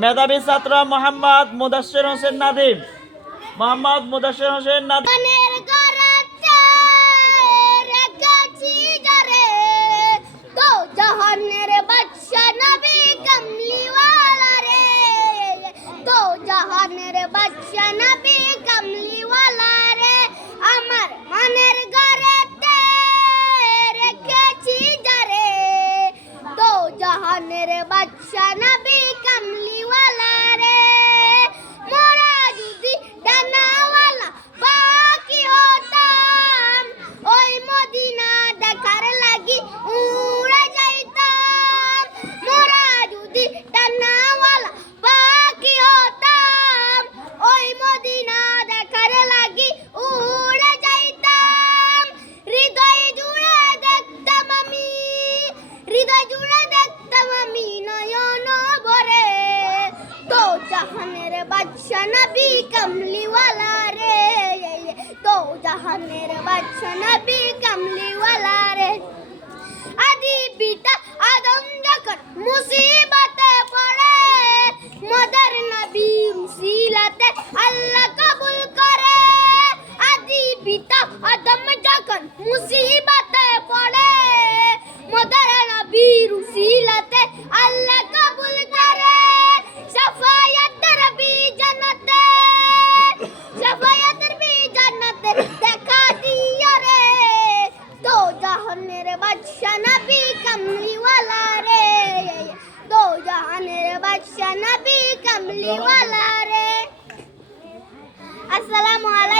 মেধাবী ছাত্র মোহাম্মদ মুদাসসির হোসেন নাদিম। মোহাম্মদ মুদাসসির হোসেন নাদিম। আমার মনের ঘরেতে রেখেছি যারে, তো জাহানের বাদশা নবী কামলিওয়ালা রে। মোরা যদি ডানাওয়ালা পাখি হতাম, ওই মদিনা দেখার লাগি উড়ে যাইতাম। মোরা যদি ডানাওয়ালা পাখি হতাম, ওই মদিনা দেখার লাগি উড়ে যাইতাম। হৃদয় জুড়ে দেখতাম আমি, হৃদয় জুড়ে দেখতাম আমি নয়ন ভরে, তো জাহানের বাদশা নবী কামলিওয়ালা রে, তো জাহানের বাদশা নবী কামলিওয়ালা রে। আদি পিতা আদম যখন মুসিবতে পড়ে, মদর নবীর উসিলাতে আল্লাহ কবুল করে। আদি পিতা আদম যখন মুসিবতে পড়ে, মদর নবীর উসিলাতে আল্লাহ কবুল করে। শাফায়াতের বি জান্নাতে, শাফায়াতের বি জান্নাতে দেখা দিও রে, তো জাহানের বাদশা নবী কামলিওয়ালা রে, তো জাহানের বাদশা নবী কামলিওয়ালা রে। আসসালামু আলাইকুম।